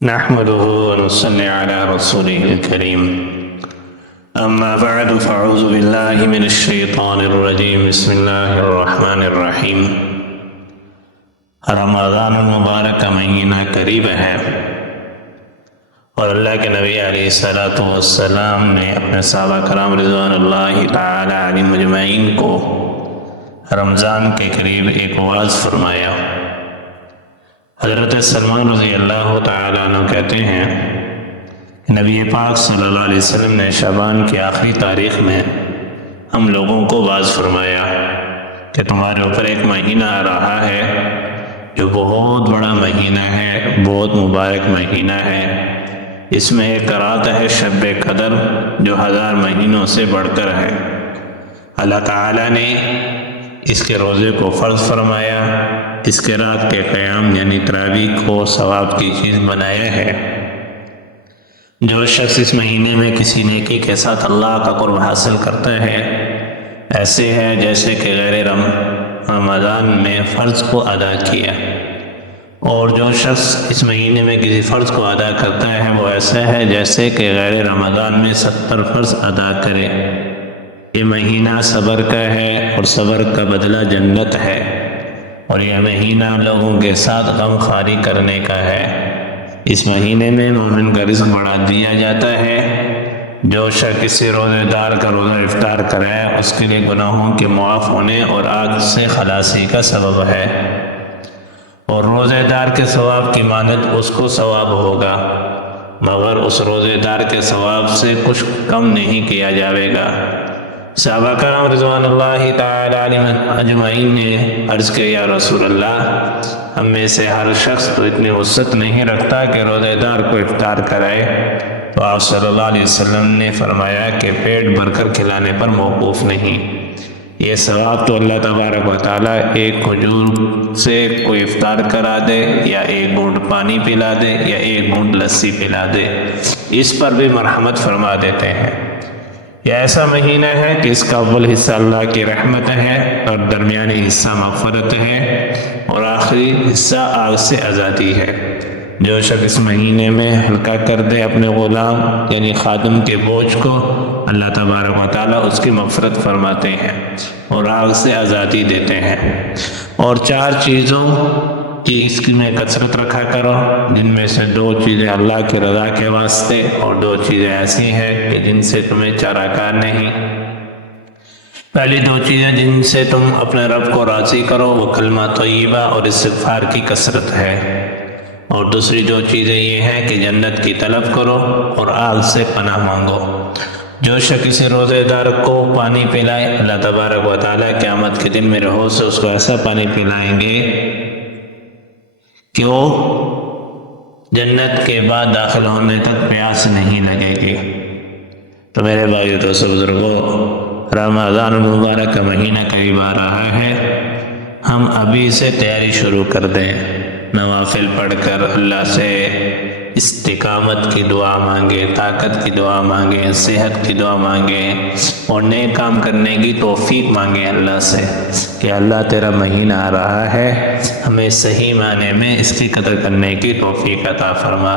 نحمده ونصلي على رسوله الكريم أما بعد فأعوذ بالله من الشيطان الرجيم بسم الله الرحمن الرحیم رمضان المبارک کا مہینہ قریب ہے اور اللہ کے نبی علیہ الصلاۃ والسلام نے اپنے صحابہ کرام رضوان اللہ تعالی علیہم اجمعین کو رمضان کے قریب ایک وعظ فرمایا۔ حضرت سلمان رضی اللہ تعالیٰ عنہ کہتے ہیں کہ نبی پاک صلی اللہ علیہ وسلم نے شعبان کی آخری تاریخ میں ہم لوگوں کو واعظ فرمایا کہ تمہارے اوپر ایک مہینہ آ رہا ہے جو بہت بڑا مہینہ ہے، بہت مبارک مہینہ ہے۔ اس میں ایک رات ہے شب قدر جو 1000 مہینوں سے بڑھ کر ہے۔ اللہ تعالیٰ نے اس کے روزے کو فرض فرمایا، اس کے رات کے قیام یعنی تراویح کو ثواب کی چیز بنایا ہے۔ جو شخص اس مہینے میں کسی نیکی کے ساتھ اللہ کا قرب حاصل کرتا ہے ایسے ہے جیسے کہ غیر رمضان میں فرض کو ادا کیا، اور جو شخص اس مہینے میں کسی فرض کو ادا کرتا ہے وہ ایسا ہے جیسے کہ غیر رمضان میں 70 فرض ادا کرے۔ یہ مہینہ صبر کا ہے اور صبر کا بدلہ جنت ہے، اور یہ مہینہ لوگوں کے ساتھ غم خواری کرنے کا ہے۔ اس مہینے میں مومن کا رزق بڑھا دیا جاتا ہے۔ جو شخص کسی روزے دار کا روزہ افطار کرائے اس کے لیے گناہوں کے معاف ہونے اور آگ سے خلاصی کا سبب ہے، اور روزے دار کے ثواب کی مانند اس کو ثواب ہوگا، مگر اس روزے دار کے ثواب سے کچھ کم نہیں کیا جائے گا۔ صحابہ کرام رضوان اللہ تعالی علیہم اجمعین نے عرض کیا، یا رسول اللہ، ہم میں سے ہر شخص تو اتنی وسعت نہیں رکھتا کہ روزے دار کو افطار کرائے۔ تو آپ صلی اللہ علیہ وسلم نے فرمایا کہ پیٹ بھر کر کھلانے پر موقوف نہیں، یہ ثواب تو اللہ تبارک و تعالیٰ ایک کھجور سے کوئی افطار کرا دے، یا ایک گھونٹ پانی پلا دے، یا ایک گھونٹ لسی پلا دے، اس پر بھی مرحمت فرما دیتے ہیں۔ یہ ایسا مہینہ ہے کہ اس کا اول حصہ اللہ کی رحمت ہے، اور درمیانی حصہ مغفرت ہے، اور آخری حصہ آگ سے آزادی ہے۔ جو شخص اس مہینے میں ہلکا کر دے اپنے غلام یعنی خادم کے بوجھ کو، اللہ تبارک و تعالیٰ اس کی مغفرت فرماتے ہیں اور آگ سے آزادی دیتے ہیں۔ اور 4 چیزوں کی اس کی میں کثرت رکھا کرو، جن میں سے 2 چیزیں اللہ کی رضا کے واسطے، اور 2 چیزیں ایسی ہیں کہ جن سے تمہیں چارہ کار نہیں۔ پہلی 2 چیزیں جن سے تم اپنے رب کو راضی کرو وہ کلمہ طیبہ اور استغفار کی کثرت ہے، اور دوسری 2 چیزیں یہ ہیں کہ جنت کی طلب کرو اور آگ سے پناہ مانگو۔ جو شخص کسی روزے دار کو پانی پلائے، اللہ تبارک و تعالیٰ قیامت کے دن میرے حوض سے اس کو ایسا پانی پلائیں گے کہ وہ جنت کے بعد داخل ہونے تک پیاس نہیں لگے گی۔ تو میرے بھائیو دوستو بزرگوں، رمضان المبارک کا مہینہ قریب آ رہا ہے، ہم ابھی سے تیاری شروع کر دیں، نوافل پڑھ کر اللہ سے استقامت کی دعا مانگیں، طاقت کی دعا مانگیں، صحت کی دعا مانگیں، اور نئے کام کرنے کی توفیق مانگیں اللہ سے کہ اللہ تیرا مہینہ آ رہا ہے، ہمیں صحیح معنی میں اس کی قدر کرنے کی توفیق عطا فرما۔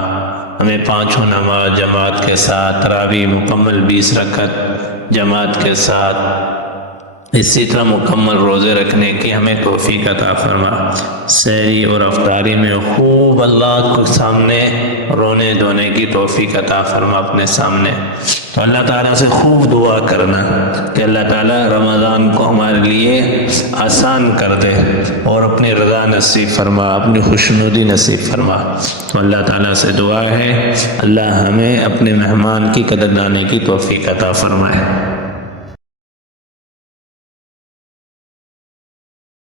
ہمیں 5 نماز جماعت کے ساتھ، تراویح مکمل 20 رکعت جماعت کے ساتھ، اسی طرح مکمل روزے رکھنے کی ہمیں توفیق عطا فرما۔ سحری اور افطاری میں خوب اللہ کے سامنے رونے دھونے کی توفیق عطا فرما اپنے سامنے۔ تو اللہ تعالیٰ سے خوب دعا کرنا کہ اللہ تعالیٰ رمضان کو ہمارے لیے آسان کر دے اور اپنی رضا نصیب فرما، اپنی خوشنودی نصیب فرما۔ تو اللہ تعالیٰ سے دعا ہے اللہ ہمیں اپنے مہمان کی قدردانی کی توفیق عطا فرمائے۔